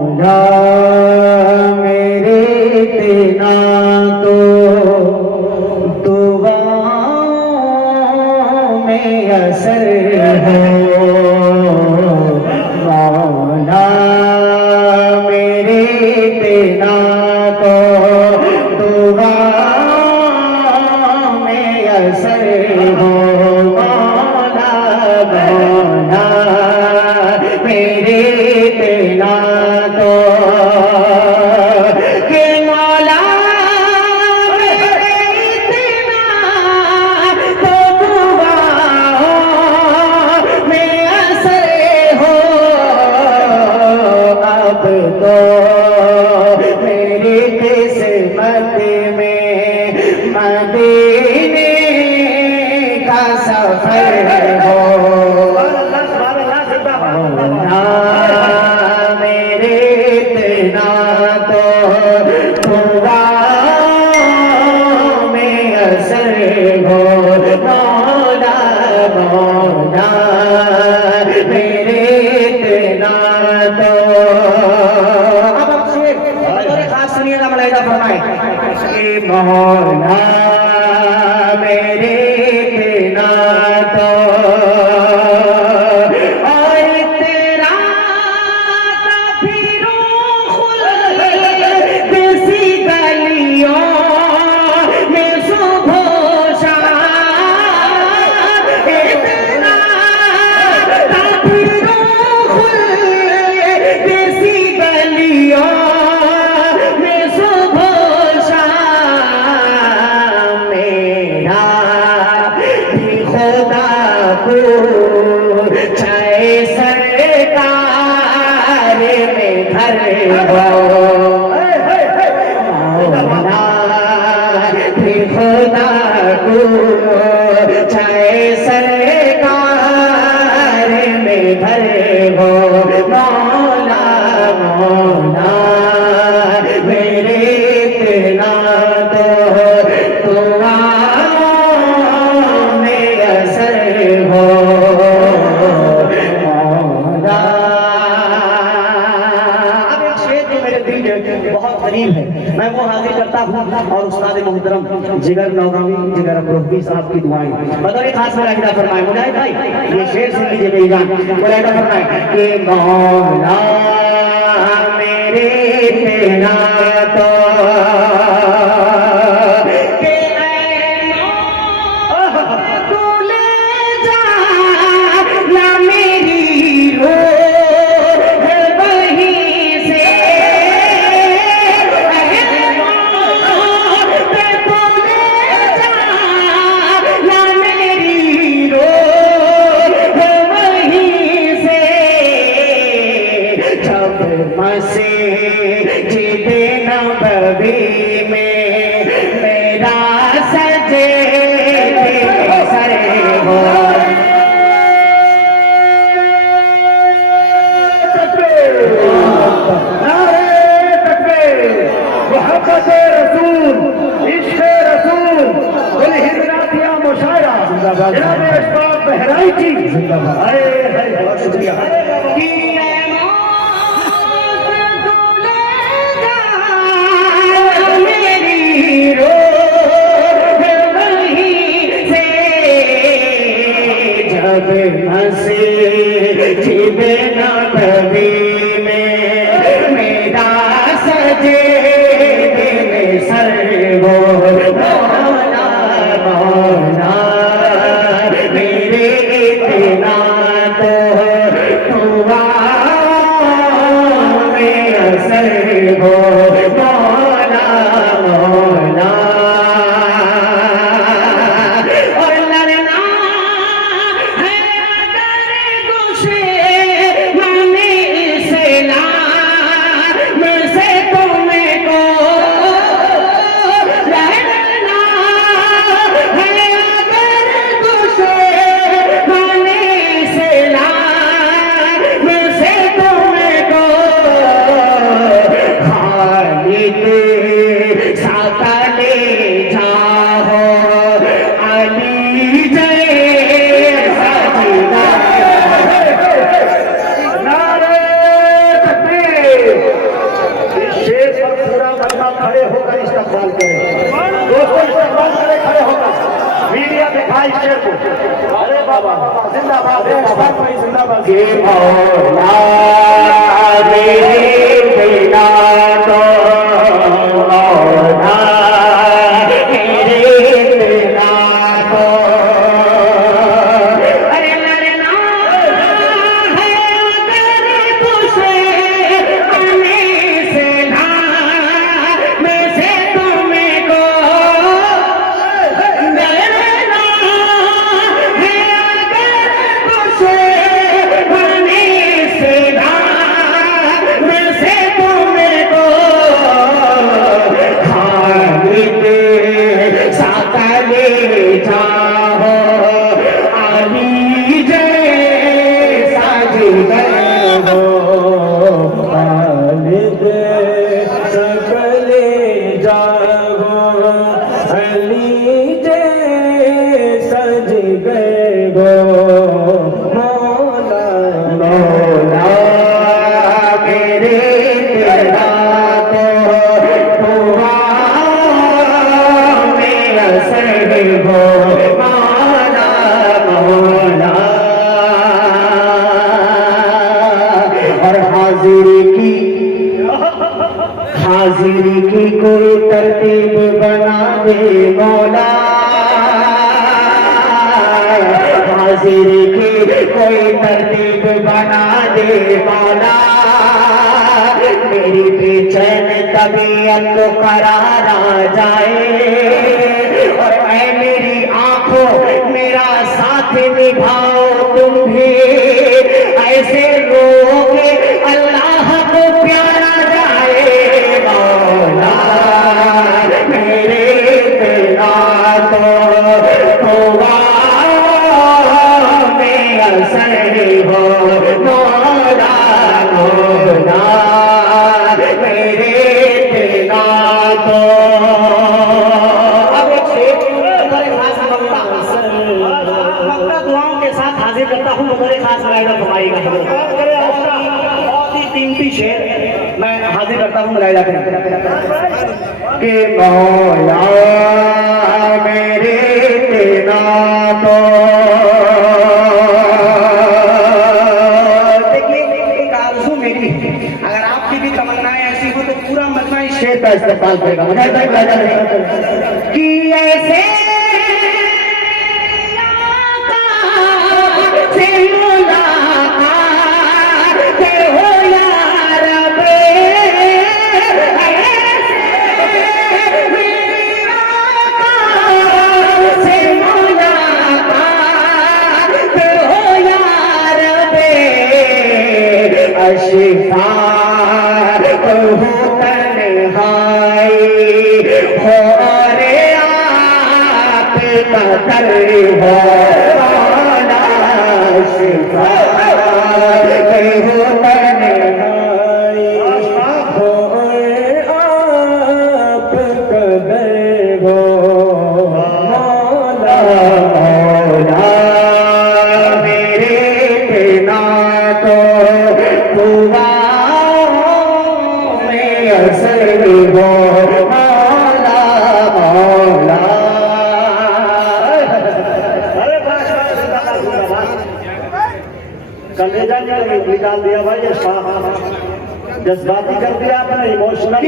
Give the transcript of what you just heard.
मौला मेरे तेना तो दुआओं में असर हो। मौला मेरे तेना तो दुआओं में असर हो। मौला मौला मेरे तेना तो के मौला मेरे तेना तो दुआओं में असर हो। अब तो मेरी किस्मत में मदीने का सफर हो। मौला मेरे तेना तो दुआओं में असर हो। मौला मौला मेरे तेना तो अब शेर खास सुनिएगा, मलाइका फरमाए कि मौला मेरे तेना तो चाहे सरकार में घर हो। मौला खुदा को चाहे सरकार में घर हो। मौला मौला मेरे तेना तो दुआओं में असर हो। बहुत करीब है, मैं वो हाजिर करता हूँ और उस्ताद मोहतरम जिगर नौगामी जिगर अमरोही साहब की दुआएं बतौर खास मुलाहिदा फरमाए। मुजाहिद भाई ये शेर सुन लीजिए मेरी गान मुलाहिदा फरमाए कि मौला मेरे तेना तो मस्जिद नबवी में मेरा सजे सर हो। मोहब्बत रसूल इश्क़ रसूल कुल हिजरातिया मुशायरा जनाब अशफाक बहराइची जिंदाबाद। बहुत शुक्रिया। मस्जिद नबवी में मेरा सजे सर हो। मौला मौला मेरे तेना तो दुआओं में असर हो। मौला मौला के मौला मेरे बिना तो मौला मेरे बिना तो अरे लड़ना है अगर तुझसे आने से ना मैं से तुमको लड़ना है अगर तुझसे आने से ना मैं से तुमको खालिद साकले जाओ आली जैसा जिगर हो खालिद सकले जागो अली जैसा जिगर गो मौला मौला मेरे तेरा तो हुआ मेरा सर हो मौला मौला और हाजिरी की कोई तरतीब बना दे मौला हाजिरी की कोई तरतीब बना दे मौला मेरी बेचैन तबीयत को करार आ जाए और ऐ मेरी आंखों मेरा साथ निभाओ तुम भी ऐसे रोके अल्लाह को प्यारा जाए मौला मेरे बिना तो हुआ मेरा सर हो मौला मौला मेरे बिना तो अब एक शेर बड़े खास मक्का दुआओं के साथ हाजिर करता हूँ बड़े खास मुलाहिजा फरमाइएगा बहुत ही कीमती शेर मैं हाजिर करता हूँ मुलाहिजा करें कि मौला मेरे बिना तो देखिए एक आरज़ू मेरी अगर आपकी भी तमन्नाएं ऐसी हो तो पूरा मजमा इस शेर का इस्तेमाल करेगा मुझे ऐसा मुलाहिजा करें कि ऐसे से मुलाकात हो या रब्बे से मुलाकात हो या रब्बे अशिफा हो तन्हाई हो रे आप कतर हो शिफा हो तन्हाई हो आप कदर हो मौला मौला मेरे बिना तो हुआ मैं असर हो मौला मौला कलेजा निकाल दिया भाई, जज्बाती कर दिया आपने, इमोशनल।